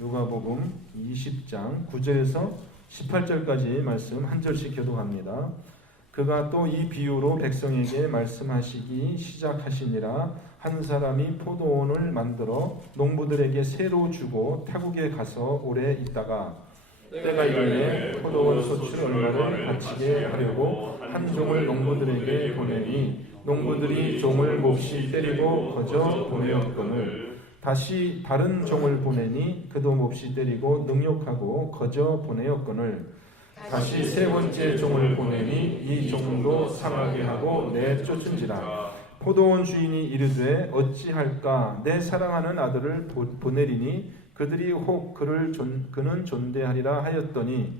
누가복음 20장 9절에서 18절까지 말씀 한 절씩 교독합니다. 그가 또 이 비유로 백성에게 말씀하시기 시작하시니라 한 사람이 포도원을 만들어 농부들에게 새로 주고 타국에 가서 오래 있다가 때가 이르매 포도원 소출 얼마를 바치게 하려고 한 종을 농부들에게 보내니 농부들이 종을 몹시 때리고 거저 보내었거늘 다시 다른 종을 보내니 그도 몹시 때리고 능욕하고 거저 보내었거늘. 다시 세 번째 종을 보내니 이 종도 상하게 하고 내쫓은지라. 포도원 주인이 이르되 어찌할까? 내 사랑하는 아들을 보- 보내리니 그들이 혹 그를 존, 그는 존대하리라 하였더니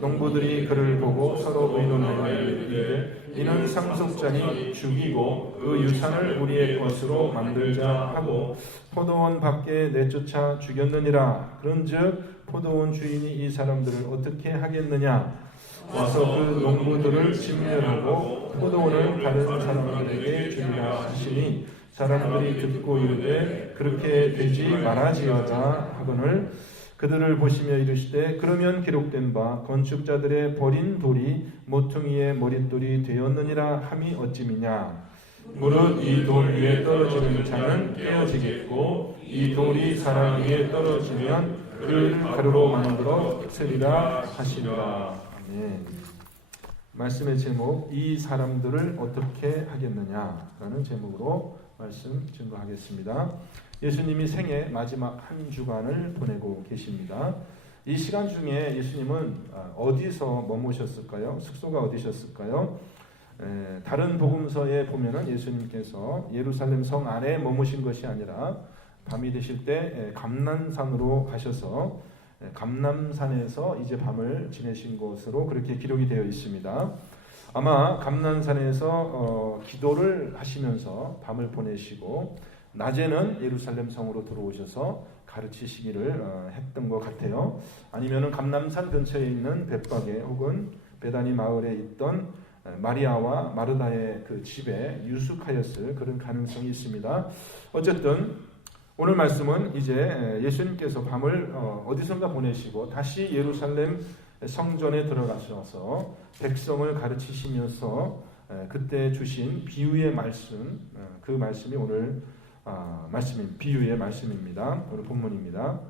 농부들이 그를 보고 서로 의논하여 이르되 이는 상속자니 죽이고 그 유산을 우리의 것으로 만들자 하고 포도원 밖에 내쫓아 죽였느니라. 그런즉 포도원 주인이 이 사람들을 어떻게 하겠느냐? 와서 그 농부들을 진멸하고 포도원을 다른 사람들에게 주리라 하시니 사람들이 듣고 이르되 그렇게 되지 말아지어다 하거늘 그들을 보시며 이르시되 그러면 기록된 바 건축자들의 버린 돌이 모퉁이의 머릿돌이 되었느니라 함이 어찌미냐 무릇 이 돌 위에 떨어지는 자는 깨어지겠고 이 돌이 사람 위에 떨어지면 그를 가루로 만들어 쓰리라 하시니라 아멘. 말씀의 제목 이 사람들을 어떻게 하겠느냐라는 제목으로 말씀 증거하겠습니다. 예수님이 생애 마지막 한 주간을 보내고 계십니다. 이 시간 중에 예수님은 아, 어디서 머무셨을까요? 숙소가 어디셨을까요? 에, 다른 복음서에 보면은 예수님께서 예루살렘 성 안에 머무신 것이 아니라 밤이 되실 때 에, 감난산으로 가셔서 에, 감남산에서 이제 밤을 지내신 것으로 그렇게 기록이 되어 있습니다. 아마 감난산에서 어, 기도를 하시면서 밤을 보내시고 낮에는 예루살렘 성으로 들어오셔서 가르치시기를 어, 했던 것 같아요. 아니면은 감남산 근처에 있는 벳박에 혹은 베다니 마을에 있던 에, 마리아와 마르다의 그 집에 유숙하였을 그런 가능성이 있습니다. 어쨌든 오늘 말씀은 이제 예수님께서 밤을 어, 어디선가 보내시고 다시 예루살렘 성전에 들어가셔서 백성을 가르치시면서 에, 그때 주신 비유의 말씀 어, 그 말씀이 오늘 아, 말씀인 비유의 말씀입니다. 오늘 본문입니다.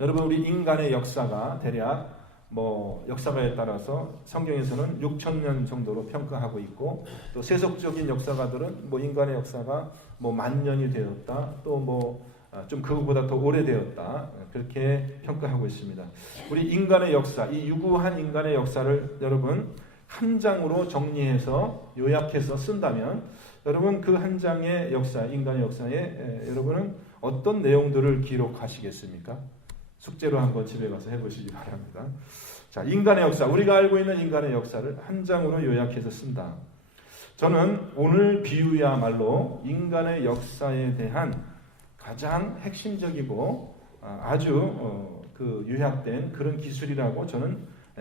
여러분 우리 인간의 역사가 대략 뭐 역사가에 따라서 성경에서는 6천 년 정도로 평가하고 있고 또 세속적인 역사가들은 뭐 인간의 역사가 뭐 만 년이 되었다 또뭐 좀 그거보다 더 오래되었다 그렇게 평가하고 있습니다. 우리 인간의 역사 이 유구한 인간의 역사를 여러분 한 장으로 정리해서 요약해서 쓴다면 여러분 그 한 장의 역사 인간의 역사에 에, 여러분은 어떤 내용들을 기록하시겠습니까? 숙제로 한번 집에 가서 해보시기 바랍니다. 자, 인간의 역사, 우리가 알고 있는 인간의 역사를 한 장으로 요약해서 쓴다. 저는 오늘 비유야말로 인간의 역사에 대한 가장 핵심적이고 아, 아주 어, 그 요약된 그런 기술이라고 저는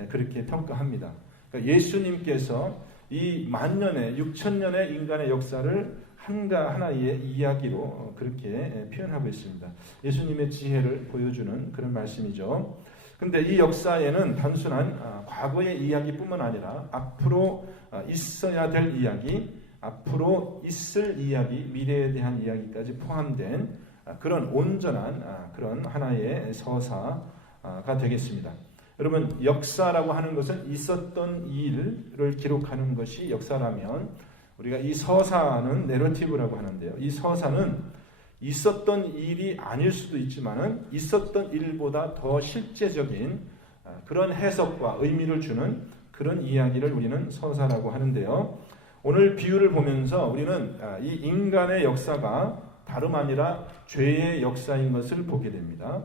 그렇게 평가합니다. 그러니까 예수님께서 이 만년의 6천 년의 인간의 역사를 한가 하나의 이야기로 어, 그렇게 표현하고 있습니다. 예수님의 지혜를 보여주는 그런 말씀이죠. 근데 이 역사에는 단순한 아, 과거의 이야기뿐만 아니라 앞으로 아, 있어야 될 이야기, 앞으로 있을 이야기, 미래에 대한 이야기까지 포함된 아, 그런 온전한 아, 그런 하나의 서사가 되겠습니다. 여러분 역사라고 하는 것은 있었던 일을 기록하는 것이 역사라면 우리가 이 서사는 내러티브라고 하는데요. 이 서사는 있었던 일이 아닐 수도 있지만은 있었던 일보다 더 실제적인 아, 그런 해석과 의미를 주는 그런 이야기를 우리는 서사라고 하는데요. 오늘 비유를 보면서 우리는 아, 이 인간의 역사가 다름 아니라 죄의 역사인 것을 보게 됩니다.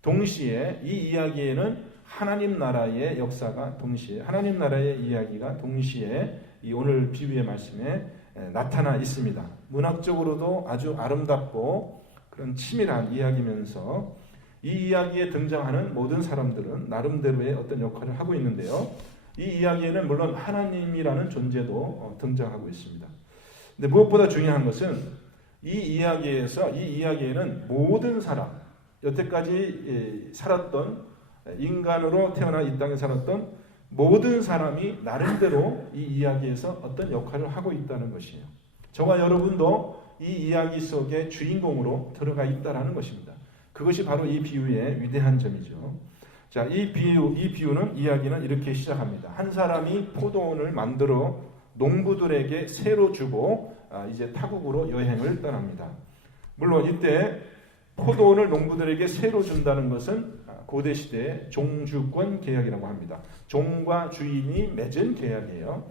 동시에 이 이야기에는 하나님 나라의 역사가 동시에 하나님 나라의 이야기가 동시에 이 오늘 비유의 말씀에 나타나 있습니다. 문학적으로도 아주 아름답고 그런 치밀한 이야기면서 이 이야기에 등장하는 모든 사람들은 나름대로의 어떤 역할을 하고 있는데요. 이 이야기에는 물론 하나님이라는 존재도 어, 등장하고 있습니다. 근데 무엇보다 중요한 것은 이 이야기에서 이 이야기에는 모든 사람 여태까지 예, 살았던 인간으로 태어나 이 땅에 살았던 모든 사람이 나름대로 이 이야기에서 어떤 역할을 하고 있다는 것이에요. 저와 여러분도 이 이야기 속에 주인공으로 들어가 있다라는 것입니다. 그것이 바로 이 비유의 위대한 점이죠. 자, 이 비유, 이 비유는 이야기는 이렇게 시작합니다. 한 사람이 포도원을 만들어 농부들에게 새로 주고 아, 이제 타국으로 여행을 떠납니다. 물론 이때 포도원을 농부들에게 새로 준다는 것은 아, 고대 시대의 종주권 계약이라고 합니다. 종과 주인이 맺은 계약이에요.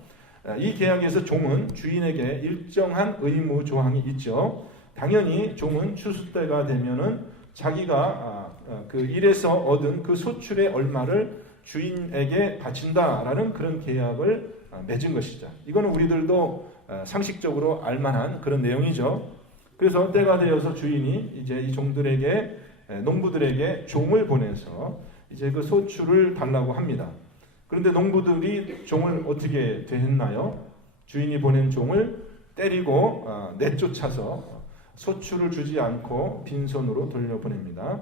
아, 이 계약에서 종은 주인에게 일정한 의무 조항이 있죠. 당연히 종은 추수 때가 되면은 자기가 아, 아, 그 일에서 얻은 그 소출의 얼마를 주인에게 바친다라는 그런 계약을 아, 맺은 것이죠. 이거는 우리들도 아, 상식적으로 알만한 그런 내용이죠. 그래서 때가 되어서 주인이 이제 이 종들에게 에, 농부들에게 종을 보내서 이제 그 소출을 달라고 합니다. 그런데 농부들이 종을 어떻게 대했나요? 주인이 보낸 종을 때리고 아, 내쫓아서 소출을 주지 않고 빈손으로 돌려보냅니다.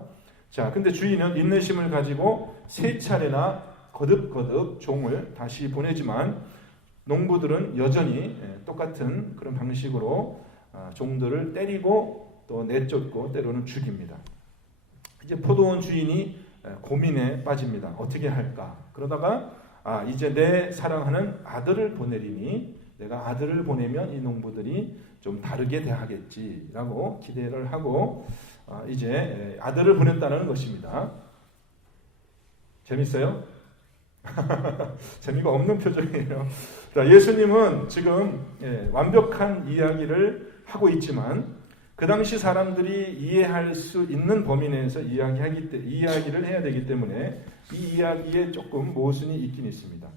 자, 근데 주인은 인내심을 가지고 세 차례나 거듭거듭 종을 다시 보내지만 농부들은 여전히 예, 똑같은 그런 방식으로 아, 종들을 때리고 또 내쫓고 때로는 죽입니다. 이제 포도원 주인이 예, 고민에 빠집니다. 어떻게 할까? 그러다가 아, 이제 내 사랑하는 아들을 보내리니 내가 아들을 보내면 이 농부들이 좀 다르게 대하겠지라고 기대를 하고 아, 이제 예, 아들을 보냈다는 것입니다. 재밌어요? 재미가 없는 표정이에요. 자, 예수님은 지금 예, 완벽한 이야기를 하고 있지만 그 당시 사람들이 이해할 수 있는 범위 내에서 이야기하기 때, 이야기를 해야 되기 때문에 이 이야기에 조금 모순이 있긴 있습니다.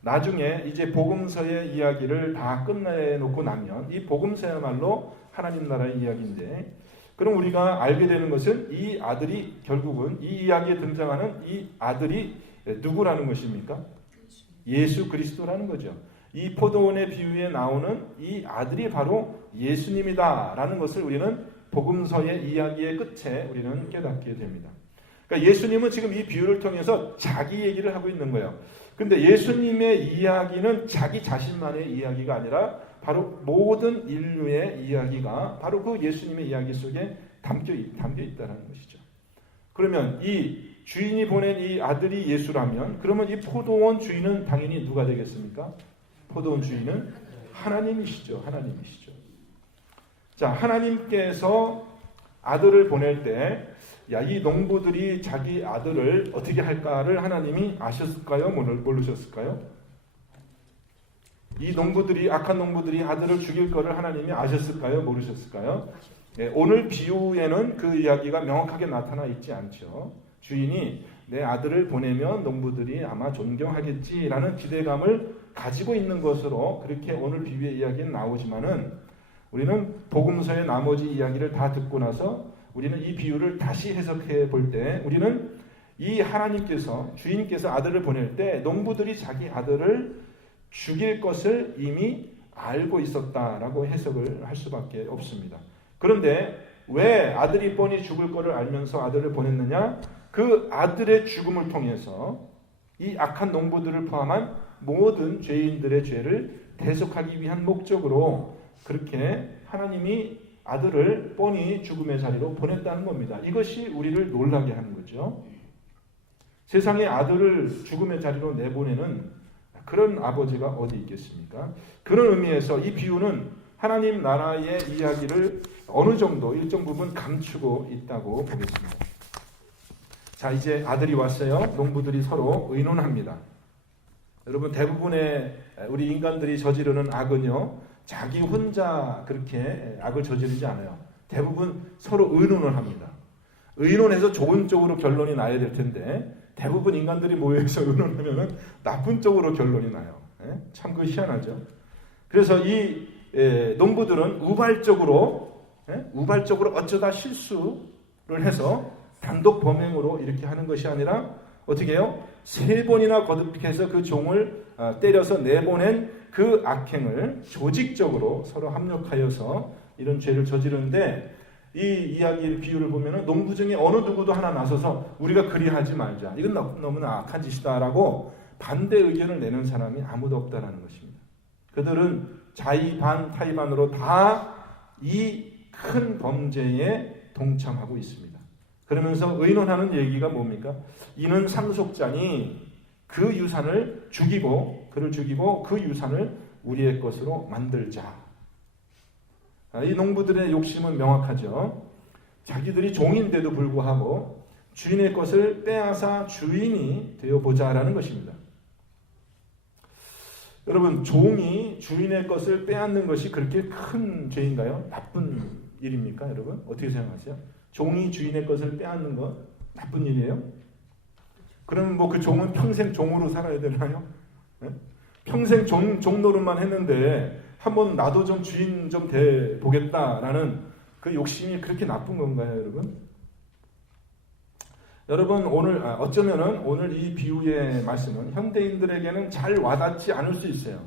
나중에 이제 복음서의 이야기를 다 끝내놓고 나면 이 복음서야말로 하나님 나라의 이야기인데 그럼 우리가 알게 되는 것은 이 아들이 결국은 이 이야기에 등장하는 이 아들이 누구라는 것입니까? 예수 그리스도라는 거죠. 이 포도원의 비유에 나오는 이 아들이 바로 예수님이다라는 것을 우리는 복음서의 이야기의 끝에 우리는 깨닫게 됩니다. 그러니까 예수님은 지금 이 비유를 통해서 자기 얘기를 하고 있는 거예요. 근데 예수님의 이야기는 자기 자신만의 이야기가 아니라 바로 모든 인류의 이야기가 바로 그 예수님의 이야기 속에 담겨, 담겨 있다는 것이죠. 그러면 이 주인이 보낸 이 아들이 예수라면 그러면 이 포도원 주인은 당연히 누가 되겠습니까? 포도원 주인은 하나님이시죠. 하나님이시죠. 자, 하나님께서 아들을 보낼 때, 야, 이 농부들이 자기 아들을 어떻게 할까를 하나님이 아셨을까요? 모르셨을까요? 이 농부들이, 악한 농부들이 아들을 죽일 거를 하나님이 아셨을까요? 모르셨을까요? 네, 오늘 비유에는 그 이야기가 명확하게 나타나 있지 않죠. 주인이 내 아들을 보내면 농부들이 아마 존경하겠지라는 기대감을 가지고 있는 것으로 그렇게 오늘 비유의 이야기는 나오지만은 우리는 복음서의 나머지 이야기를 다 듣고 나서 우리는 이 비유를 다시 해석해 볼 때 우리는 이 하나님께서 주인께서 아들을 보낼 때 농부들이 자기 아들을 죽일 것을 이미 알고 있었다라고 해석을 할 수밖에 없습니다. 그런데 왜 아들이 뻔히 죽을 것을 알면서 아들을 보냈느냐? 그 아들의 죽음을 통해서 이 악한 농부들을 포함한 모든 죄인들의 죄를 대속하기 위한 목적으로 그렇게 하나님이 아들을 뻔히 죽음의 자리로 보냈다는 겁니다. 이것이 우리를 놀라게 하는 거죠. 세상에 아들을 죽음의 자리로 내보내는 그런 아버지가 어디 있겠습니까? 그런 의미에서 이 비유는 하나님 나라의 이야기를 어느 정도 일정 부분 감추고 있다고 보겠습니다. 자, 이제 아들이 왔어요. 농부들이 서로 의논합니다. 여러분 대부분의 우리 인간들이 저지르는 악은요. 자기 혼자 그렇게 악을 저지르지 않아요. 대부분 서로 의논을 합니다. 의논해서 좋은 쪽으로 결론이 나야 될 텐데 대부분 인간들이 모여서 의논하면 나쁜 쪽으로 결론이 나요. 참 그 희한하죠. 그래서 이 농부들은 우발적으로 우발적으로 어쩌다 실수를 해서 단독 범행으로 이렇게 하는 것이 아니라 어떻게 해요? 세 번이나 거듭해서 그 종을 때려서 내보낸 그 악행을 조직적으로 서로 합력하여서 이런 죄를 저지르는데 이 이야기 비유를 보면은 농부 중에 어느 누구도 하나 나서서 우리가 그리하지 말자. 이건 너- 너무나 악한 짓이다라고 반대 의견을 내는 사람이 아무도 없다라는 것입니다. 그들은 자의반 타의반으로 다 이 큰 범죄에 동참하고 있습니다. 그러면서 의논하는 얘기가 뭡니까? 이는 상속자니 그 유산을 죽이고 그를 죽이고 그 유산을 우리의 것으로 만들자. 아, 이 농부들의 욕심은 명확하죠. 자기들이 종인데도 불구하고 주인의 것을 빼앗아 주인이 되어 보자라는 것입니다. 여러분, 종이 주인의 것을 빼앗는 것이 그렇게 큰 죄인가요? 나쁜 일입니까, 여러분? 어떻게 생각하세요? 종이 주인의 것을 빼앗는 것 나쁜 일이에요? 그러면 뭐그 종은 평생 종으로 살아야 되나요? 예? 평생 종, 종 노릇만 했는데 한번 나도 좀 주인 좀 돼 보겠다라는 그 욕심이 그렇게 나쁜 건가요, 여러분? 여러분 오늘 아, 어쩌면은 오늘 이 비유의 말씀은 현대인들에게는 잘 와닿지 않을 수 있어요.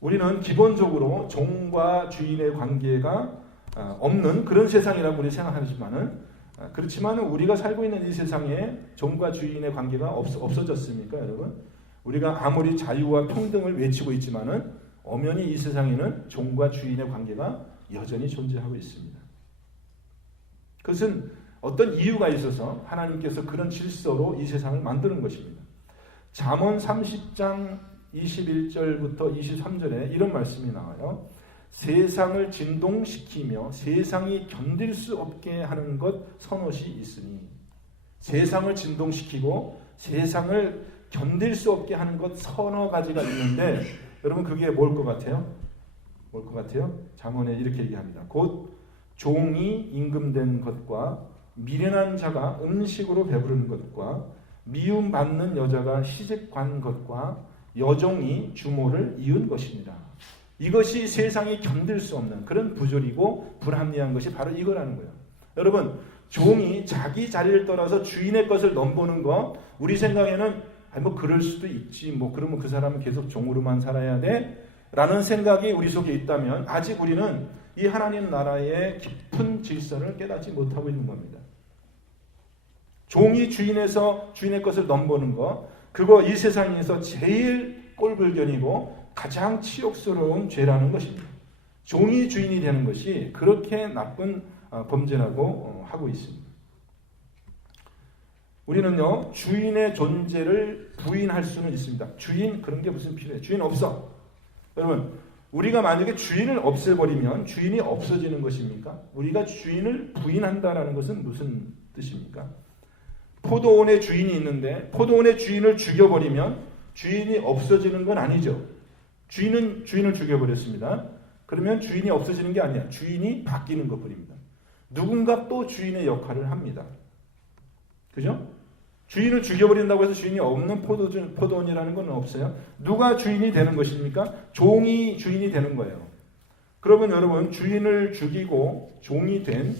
우리는 기본적으로 종과 주인의 관계가 아, 없는 그런 세상이라고 우리 생각하지만은 아, 그렇지만 우리가 살고 있는 이 세상에 종과 주인의 관계가 없, 없어졌습니까, 여러분? 우리가 아무리 자유와 평등을 외치고 있지만은 엄연히 이 세상에는 종과 주인의 관계가 여전히 존재하고 있습니다. 그것은 어떤 이유가 있어서 하나님께서 그런 질서로 이 세상을 만드는 것입니다. 잠언 30장 21절부터 23절에 이런 말씀이 나와요. 세상을 진동시키며 세상이 견딜 수 없게 하는 것 선옷이 있으니 세상을 진동시키고 세상을 견딜 수 없게 하는 것 서너 가지가 있는데 여러분 그게 뭘 것 같아요? 뭘 것 같아요? 잠언에 이렇게 얘기합니다. 곧 종이 임금된 것과 미련한 자가 음식으로 배부른 것과 미움 받는 여자가 시집간 것과 여종이 주모를 이은 것이니라. 이것이 세상이 견딜 수 없는 그런 부조리고 불합리한 것이 바로 이거라는 거예요. 여러분, 종이 자기 자리를 떠나서 주인의 것을 넘보는 거 우리 생각에는 아니 뭐 그럴 수도 있지. 뭐 그러면 그 사람은 계속 종으로만 살아야 돼. 라는 생각이 우리 속에 있다면 아직 우리는 이 하나님 나라의 깊은 질서를 깨닫지 못하고 있는 겁니다. 종이 주인에서 주인의 것을 넘보는 거 그거 이 세상에서 제일 꼴불견이고 가장 치욕스러운 죄라는 것입니다. 종이 주인이 되는 것이 그렇게 나쁜 어, 범죄라고 어, 하고 있습니다. 우리는요 주인의 존재를 부인할 수는 있습니다. 주인 그런 게 무슨 필요해? 주인 없어. 여러분 우리가 만약에 주인을 없애버리면 주인이 없어지는 것입니까? 우리가 주인을 부인한다라는 것은 무슨 뜻입니까? 포도원의 주인이 있는데 포도원의 주인을 죽여버리면 주인이 없어지는 건 아니죠. 주인은 주인을 죽여버렸습니다. 그러면 주인이 없어지는 게 아니야. 주인이 바뀌는 것 뿐입니다. 누군가 또 주인의 역할을 합니다. 그죠? 주인을 죽여버린다고 해서 주인이 없는 포도, 포도원이라는 건 없어요. 누가 주인이 되는 것입니까? 종이 주인이 되는 거예요. 그러면 여러분 주인을 죽이고 종이 된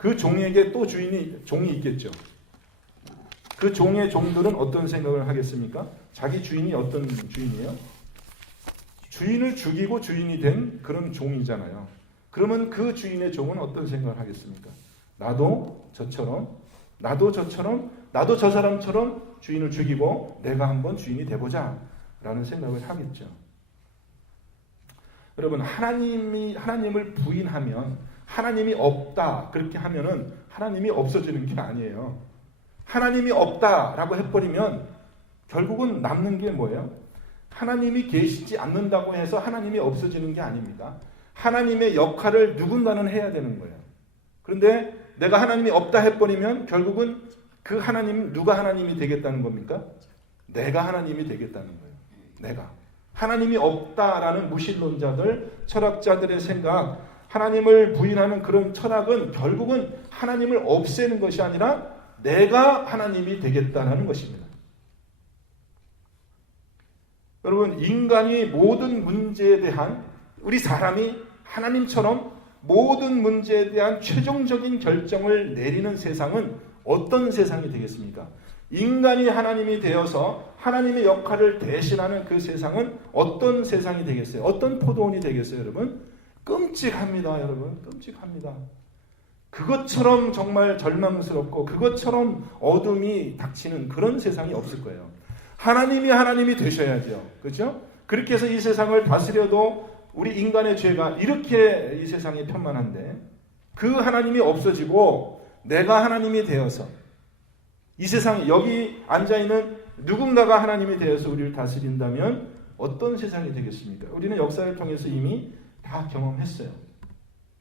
그 종에게 또 주인이 종이 있겠죠. 그 종의 종들은 어떤 생각을 하겠습니까? 자기 주인이 어떤 주인이에요? 주인을 죽이고 주인이 된 그런 종이잖아요. 그러면 그 주인의 종은 어떤 생각을 하겠습니까? 나도 저처럼, 나도 저처럼, 나도 저 사람처럼 주인을 죽이고 내가 한번 주인이 돼보자 라는 생각을 하겠죠. 여러분, 하나님이, 하나님을 부인하면 하나님이 없다. 그렇게 하면은 하나님이 없어지는 게 아니에요. 하나님이 없다라고 해버리면 결국은 남는 게 뭐예요? 하나님이 계시지 않는다고 해서 하나님이 없어지는 게 아닙니다. 하나님의 역할을 누군가는 해야 되는 거예요. 그런데 내가 하나님이 없다 해버리면 결국은 그 하나님 누가 하나님이 되겠다는 겁니까? 내가 하나님이 되겠다는 거예요. 내가 하나님이 없다라는 무신론자들, 철학자들의 생각, 하나님을 부인하는 그런 철학은 결국은 하나님을 없애는 것이 아니라 내가 하나님이 되겠다는 것입니다. 여러분, 인간이 모든 문제에 대한 우리 사람이 하나님처럼 모든 문제에 대한 최종적인 결정을 내리는 세상은 어떤 세상이 되겠습니까? 인간이 하나님이 되어서 하나님의 역할을 대신하는 그 세상은 어떤 세상이 되겠어요? 어떤 포도원이 되겠어요, 여러분? 끔찍합니다, 여러분. 끔찍합니다. 그것처럼 정말 절망스럽고 그것처럼 어둠이 닥치는 그런 세상이 없을 거예요. 하나님이 하나님이 되셔야죠. 그렇죠? 그렇게 해서 이 세상을 다스려도 우리 인간의 죄가 이렇게 이 세상이 편만한데 그 하나님이 없어지고 내가 하나님이 되어서 이 세상 여기 앉아 있는 누군가가 하나님이 되어서 우리를 다스린다면 어떤 세상이 되겠습니까? 우리는 역사를 통해서 이미 다 경험했어요.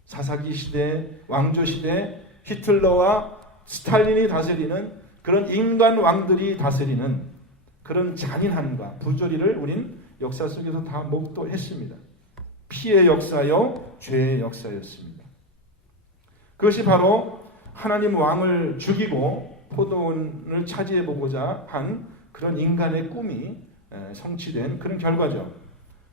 사사기 시대, 왕조 시대, 히틀러와 스탈린이 다스리는 그런 인간 왕들이 다스리는 그런 잔인함과 부조리를 우린 역사 속에서 다 목도했습니다. 피의 역사요, 죄의 역사였습니다. 그것이 바로 하나님 왕을 죽이고 포도원을 차지해 보고자 한 그런 인간의 꿈이 에, 성취된 그런 결과죠.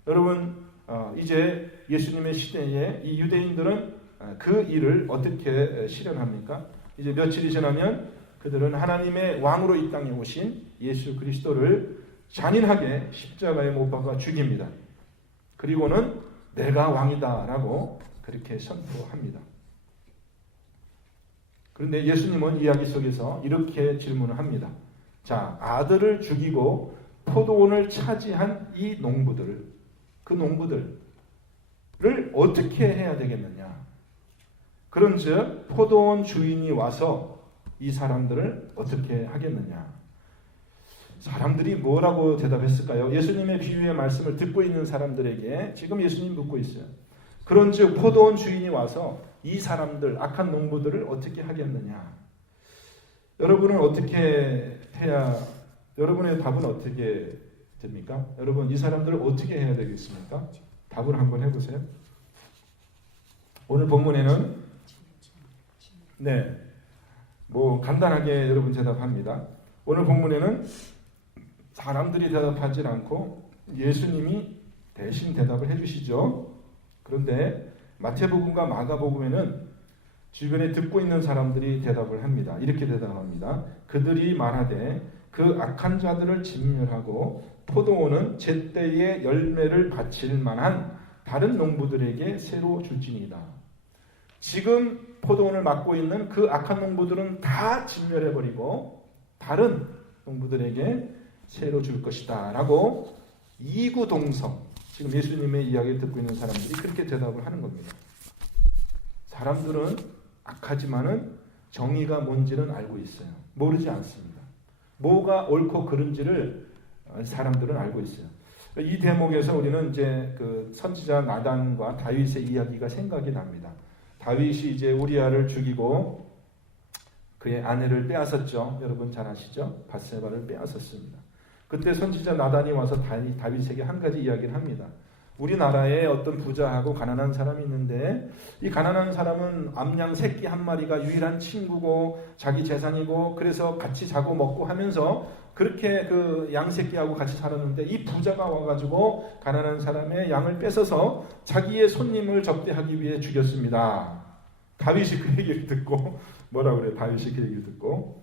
여러분 어, 이제 예수님의 시대에 이 유대인들은 어, 그 일을 어떻게 에, 실현합니까? 이제 며칠이 지나면 그들은 하나님의 왕으로 이 땅에 오신 예수 그리스도를 잔인하게 십자가에 못 박아 죽입니다. 그리고는 내가 왕이다라고 그렇게 선포합니다. 그런데 예수님은 이야기 속에서 이렇게 질문을 합니다. 자, 아들을 죽이고 포도원을 차지한 이 농부들, 그 농부들을 어떻게 해야 되겠느냐? 그런즉 포도원 주인이 와서 이 사람들을 어떻게 하겠느냐? 사람들이 뭐라고 대답했을까요? 예수님의 비유의 말씀을 듣고 있는 사람들에게 지금 예수님 묻고 있어요. 그런즉 포도원 주인이 와서 이 사람들 악한 농부들을 어떻게 하겠느냐? 여러분은 어떻게 해야 여러분의 답은 어떻게 됩니까? 여러분 이 사람들을 어떻게 해야 되겠습니까? 답을 한번 해보세요. 오늘 본문에는 네, 뭐 간단하게 여러분 대답합니다. 오늘 본문에는 사람들이 대답하지 않고 예수님이 대신 대답을 해주시죠. 그런데 마태복음과 마가복음에는 주변에 듣고 있는 사람들이 대답을 합니다. 이렇게 대답합니다. 그들이 말하되 그 악한 자들을 진멸하고 포도원은 제때의 열매를 바칠 만한 다른 농부들에게 새로 줄지니다. 지금 포도원을 맡고 있는 그 악한 농부들은 다 진멸해버리고 다른 농부들에게 새로 줄 것이다 라고 이구동성 지금 예수님의 이야기를 듣고 있는 사람들이 그렇게 대답을 하는 겁니다. 사람들은 악하지만은 정의가 뭔지는 알고 있어요. 모르지 않습니다. 뭐가 옳고 그른지를 사람들은 알고 있어요. 이 대목에서 우리는 이제 그 선지자 나단과 다윗의 이야기가 생각이 납니다. 다윗이 이제 우리아를 죽이고 그의 아내를 빼앗았죠. 여러분 잘 아시죠? 바세바를 빼앗았습니다. 그때 선지자 나단이 와서 다윗, 다윗에게 한 가지 이야기를 합니다. 우리나라에 어떤 부자하고 가난한 사람이 있는데 이 가난한 사람은 암양 새끼 한 마리가 유일한 친구고 자기 재산이고 그래서 같이 자고 먹고 하면서 그렇게 그 양새끼하고 같이 살았는데 이 부자가 와가지고 가난한 사람의 양을 뺏어서 자기의 손님을 접대하기 위해 죽였습니다. 다윗이 그 얘기를 듣고 뭐라 그래? 다윗이 그 얘기를 듣고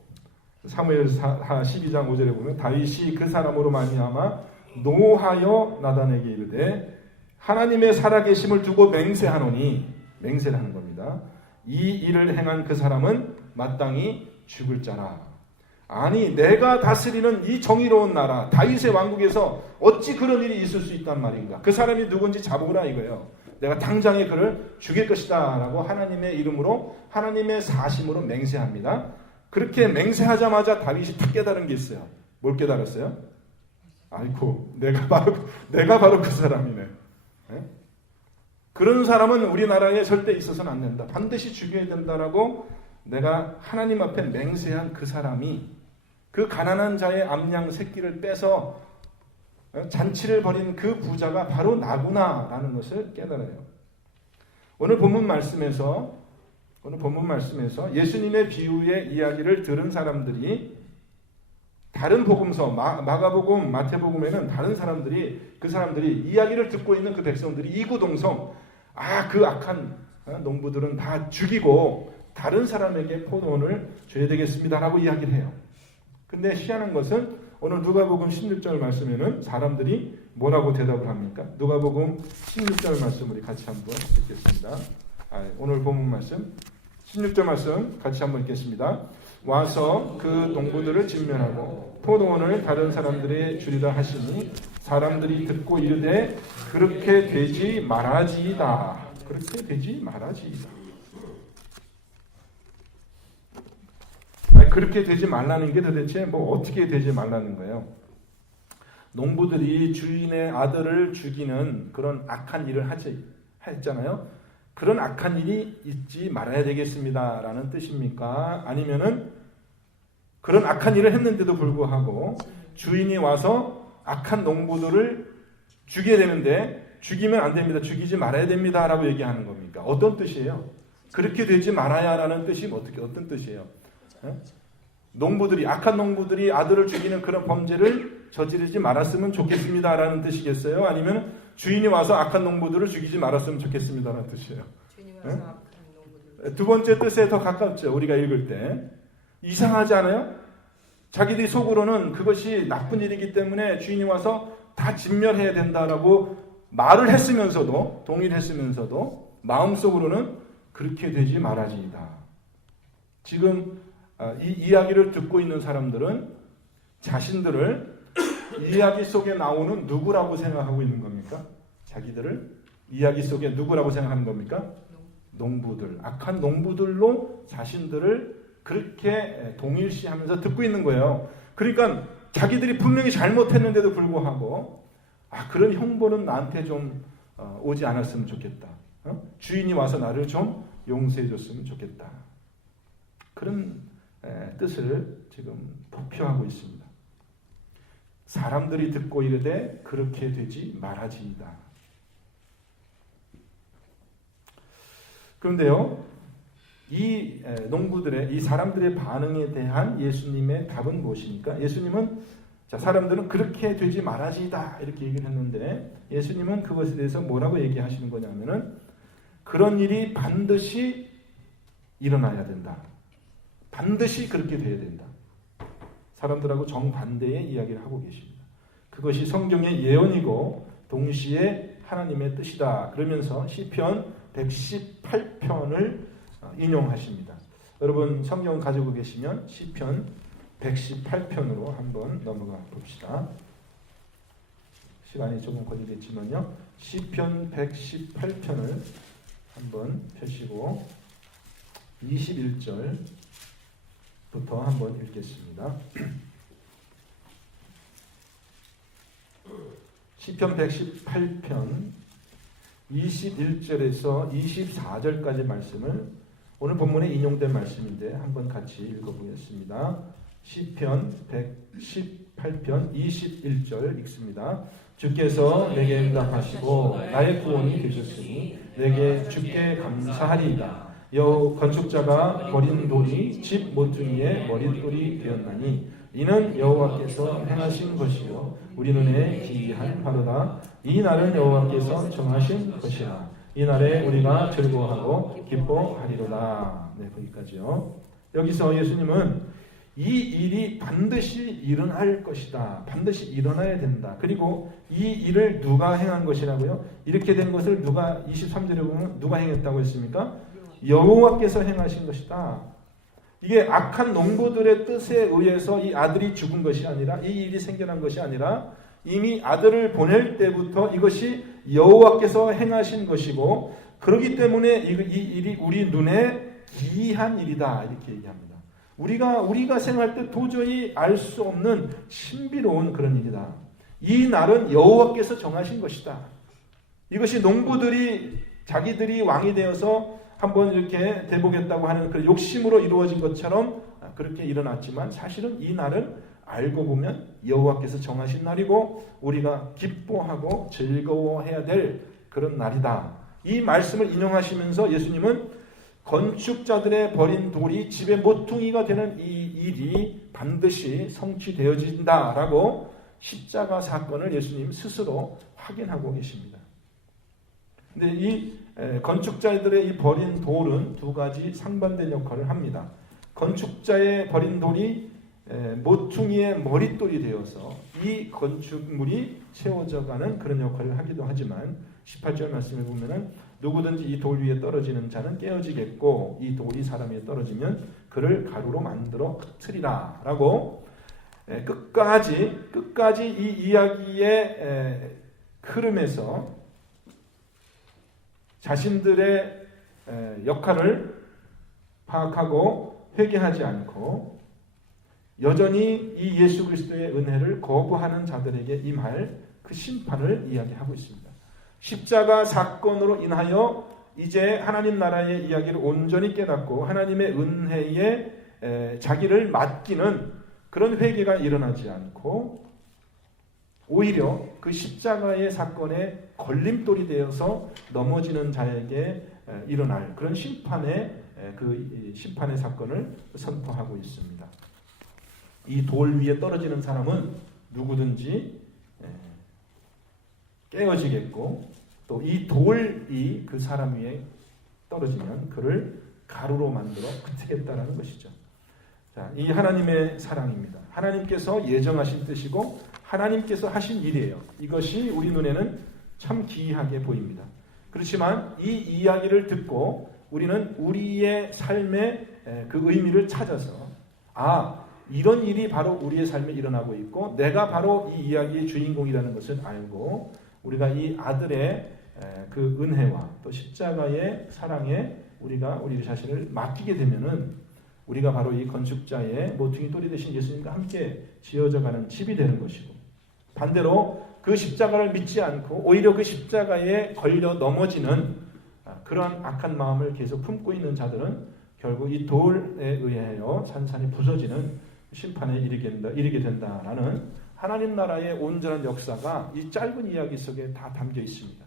사무엘하 12장 5절에 보면 다윗이 그 사람으로 말미암아 노하여 나단에게 이르되 하나님의 살아계심을 두고 맹세하노니 맹세를 하는 겁니다. 이 일을 행한 그 사람은 마땅히 죽을 자라. 아니 내가 다스리는 이 정의로운 나라 다윗의 왕국에서 어찌 그런 일이 있을 수 있단 말인가? 그 사람이 누군지 잡으라 이거예요. 내가 당장에 그를 죽일 것이다 라고 하나님의 이름으로 하나님의 사심으로 맹세합니다. 그렇게 맹세하자마자 다윗이 탁 깨달은 게 있어요. 뭘 깨달았어요? 아이고, 내가 바로 내가 바로 그 사람이네. 네? 그런 사람은 우리나라에 절대 있어서는 안 된다. 반드시 죽여야 된다라고 내가 하나님 앞에 맹세한 그 사람이 그 가난한 자의 암양 새끼를 빼서 잔치를 벌인 그 부자가 바로 나구나라는 것을 깨달아요. 오늘 본문 말씀에서 오늘 본문 말씀에서 예수님의 비유의 이야기를 들은 사람들이 다른 복음서 마, 마가복음, 마태복음에는 다른 사람들이 그 사람들이 이야기를 듣고 있는 그 백성들이 이구동성 아 그 악한 농부들은 다 죽이고 다른 사람에게 포도원을 줘야 되겠습니다라고 이야기를 해요. 근데 희한한 것은 오늘 누가복음 16절 말씀에는 사람들이 뭐라고 대답을 합니까? 누가복음 16절 말씀 우리 같이 한번 읽겠습니다. 아, 오늘 본문 말씀 16절 말씀 같이 한번 읽겠습니다. 와서 그 농부들을 진멸하고 포도원을 다른 사람들의 주리라 하시니 사람들이 듣고 이르되 그렇게 되지 말아지이다. 그렇게 되지 말아지이다. 아니, 그렇게 되지 말라는 게 도대체 뭐 어떻게 되지 말라는 거예요? 농부들이 주인의 아들을 죽이는 그런 악한 일을 하지 했잖아요. 그런 악한 일이 있지 말아야 되겠습니다라는 뜻입니까? 아니면은 그런 악한 일을 했는데도 불구하고 주인이 와서 악한 농부들을 죽여야 되는데 죽이면 안 됩니다. 죽이지 말아야 됩니다라고 얘기하는 겁니까? 어떤 뜻이에요? 그렇게 되지 말아야라는 뜻이 어떻게 어떤 뜻이에요? 예? 농부들이 악한 농부들이 아들을 죽이는 그런 범죄를 저지르지 말았으면 좋겠습니다라는 뜻이겠어요? 아니면 주인이 와서 악한 농부들을 죽이지 말았으면 좋겠습니다라는 뜻이에요. 네? 와서 악한 농부들 두 번째 뜻에 더 가깝죠. 우리가 읽을 때 이상하지 않아요? 자기들이 속으로는 그것이 나쁜 일이기 때문에 주인이 와서 다 진멸해야 된다라고 말을 했으면서도 동의를 했으면서도 마음속으로는 그렇게 되지 말아지이다. 지금 아, 이 이야기를 듣고 있는 사람들은 자신들을 이야기 속에 나오는 누구라고 생각하고 있는 겁니까? 자기들을 이야기 속에 누구라고 생각하는 겁니까? 농부들, 악한 농부들로 자신들을 그렇게 동일시하면서 듣고 있는 거예요. 그러니까 자기들이 분명히 잘못했는데도 불구하고 아 그런 형벌은 나한테 좀 어, 오지 않았으면 좋겠다. 어? 주인이 와서 나를 좀 용서해 줬으면 좋겠다. 그런 에, 뜻을 지금 도표하고 있습니다. 사람들이 듣고 이르되 그렇게 되지 말아지이다. 그런데요, 이 에, 농부들의 이 사람들의 반응에 대한 예수님의 답은 무엇입니까? 예수님은 자 사람들은 그렇게 되지 말아지이다 이렇게 얘기를 했는데 예수님은 그것에 대해서 뭐라고 얘기하시는 거냐면은 그런 일이 반드시 일어나야 된다. 반드시 그렇게 돼야 된다. 사람들하고 정반대의 이야기를 하고 계십니다. 그것이 성경의 예언이고 동시에 하나님의 뜻이다. 그러면서 시편 118편을 인용하십니다. 여러분 성경 가지고 계시면 시편 118편으로 한번 넘어가 봅시다. 시간이 조금 걸리겠지만요. 시편 118편을 한번 펴시고 21절 부터 한번 읽겠습니다. 시편 118편 21절에서 24절까지 말씀을 오늘 본문에 인용된 말씀인데 한번 같이 읽어보겠습니다. 시편 118편 21절 읽습니다. 주께서 내게 응답하시고 나의 구원이 되셨으니 내게 주께 감사하리이다. 여 건축자가 버린 돌이 집 모퉁이의 머릿돌이 되었나니 이는 여호와께서 행하신 것이요 우리 눈에 기이한 바로다. 이 날은 여호와께서 정하신 것이라. 이 날에 우리가 즐거워하고 기뻐하리로다. 네, 거기까지요. 여기서 예수님은 이 일이 반드시 일어날 것이다. 반드시 일어나야 된다. 그리고 이 일을 누가 행한 것이라고요? 이렇게 된 것을 누가 23절에 보면 누가 행했다고 했습니까? 여호와께서 행하신 것이다. 이게 악한 농부들의 뜻에 의해서 이 아들이 죽은 것이 아니라 이 일이 생겨난 것이 아니라 이미 아들을 보낼 때부터 이것이 여호와께서 행하신 것이고 그렇기 때문에 이, 이 일이 우리 눈에 기이한 일이다 이렇게 얘기합니다. 우리가 우리가 생각할 때 도저히 알 수 없는 신비로운 그런 일이다. 이 날은 여호와께서 정하신 것이다. 이것이 농부들이 자기들이 왕이 되어서 한번 이렇게 대보겠다고 하는 그 욕심으로 이루어진 것처럼 그렇게 일어났지만 사실은 이 날은 알고 보면 여호와께서 정하신 날이고 우리가 기뻐하고 즐거워해야 될 그런 날이다. 이 말씀을 인용하시면서 예수님은 건축자들의 버린 돌이 집의 모퉁이가 되는 이 일이 반드시 성취되어진다라고 십자가 사건을 예수님 스스로 확인하고 계십니다. 근데 이 건축자들의 이 버린 돌은 두 가지 상반된 역할을 합니다. 건축자의 버린 돌이 모퉁이의 머릿돌이 되어서 이 건축물이 채워져 가는 그런 역할을 하기도 하지만 18절 말씀에 보면은 누구든지 이 돌 위에 떨어지는 자는 깨어지겠고 이 돌이 사람 위에 떨어지면 그를 가루로 만들어 흩트리라라고 에, 끝까지 끝까지 이 이야기의 에, 흐름에서 자신들의 에, 역할을 파악하고 회개하지 않고 여전히 이 예수 그리스도의 은혜를 거부하는 자들에게 임할 그 심판을 이야기하고 있습니다. 십자가 사건으로 인하여 이제 하나님 나라의 이야기를 온전히 깨닫고 하나님의 은혜에 에, 자기를 맡기는 그런 회개가 일어나지 않고 오히려 그 십자가의 사건에 걸림돌이 되어서 넘어지는 자에게 에, 일어날 그런 심판의 에, 그 이, 심판의 사건을 선포하고 있습니다. 이 돌 위에 떨어지는 사람은 누구든지 에, 깨어지겠고 또 이 돌이 그 사람 위에 떨어지면 그를 가루로 만들어 흩트겠다라는 것이죠. 자, 이 하나님의 사랑입니다. 하나님께서 예정하신 뜻이고 하나님께서 하신 일이에요. 이것이 우리 눈에는 참 기이하게 보입니다. 그렇지만 이 이야기를 듣고 우리는 우리의 삶의 에, 그 의미를 찾아서 아 이런 일이 바로 우리의 삶에 일어나고 있고 내가 바로 이 이야기의 주인공이라는 것을 알고 우리가 이 아들의 에, 그 은혜와 또 십자가의 사랑에 우리가 우리 자신을 맡기게 되면은 우리가 바로 이 건축자의 모퉁이 돌이 되신 예수님과 함께 지어져가는 집이 되는 것이고 반대로 그 십자가를 믿지 않고 오히려 그 십자가에 걸려 넘어지는 아, 그러한 악한 마음을 계속 품고 있는 자들은 결국 이 돌에 의하여 산산이 부서지는 심판에 이르게 된다, 이르게 된다라는 하나님 나라의 온전한 역사가 이 짧은 이야기 속에 다 담겨 있습니다.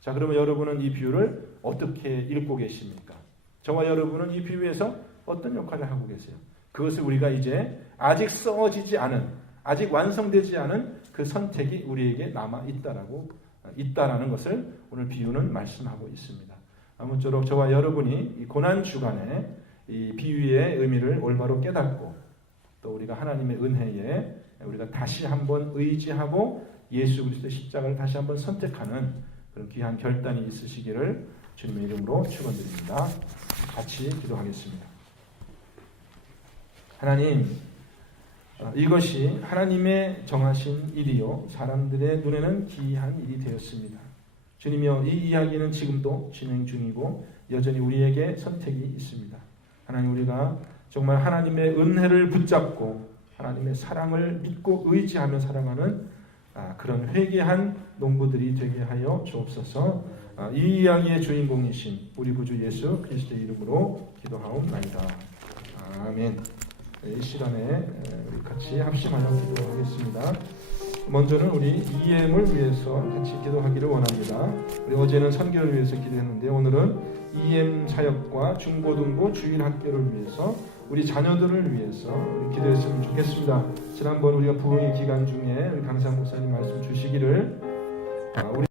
자, 그러면 여러분은 이 비유를 어떻게 읽고 계십니까? 저와 여러분은 이 비유에서 어떤 역할을 하고 계세요? 그것을 우리가 이제 아직 써지지 않은, 아직 완성되지 않은 그 선택이 우리에게 남아 있다라고 있다라는 것을 오늘 비유는 말씀하고 있습니다. 아무쪼록 저와 여러분이 이 고난 주간에 이 비유의 의미를 올바로 깨닫고 또 우리가 하나님의 은혜에 우리가 다시 한번 의지하고 예수 그리스도의 십자가를 다시 한번 선택하는 그런 귀한 결단이 있으시기를 주님의 이름으로 축원드립니다. 같이 기도하겠습니다. 하나님, 어, 이것이 하나님의 정하신 일이요 사람들의 눈에는 기이한 일이 되었습니다. 주님이여 이 이야기는 지금도 진행 중이고 여전히 우리에게 선택이 있습니다. 하나님 우리가 정말 하나님의 은혜를 붙잡고 하나님의 사랑을 믿고 의지하며 살아가는 아, 그런 회개한 농부들이 되게 하여 주옵소서. 아, 이 이야기의 주인공이신 우리 구주 예수 그리스도의 이름으로 기도하옵나이다. 아멘. 네, 이 시간에 같이 합심하여 기도하겠습니다. 먼저는 우리 EM을 위해서 같이 기도하기를 원합니다. 우리 어제는 선교를 위해서 기도했는데 오늘은 EM 사역과 중고등부 주일 학교를 위해서 우리 자녀들을 위해서 기도했으면 좋겠습니다. 지난번 우리가 부흥의 기간 중에 우리 강상 목사님 말씀 주시기를 아, 우리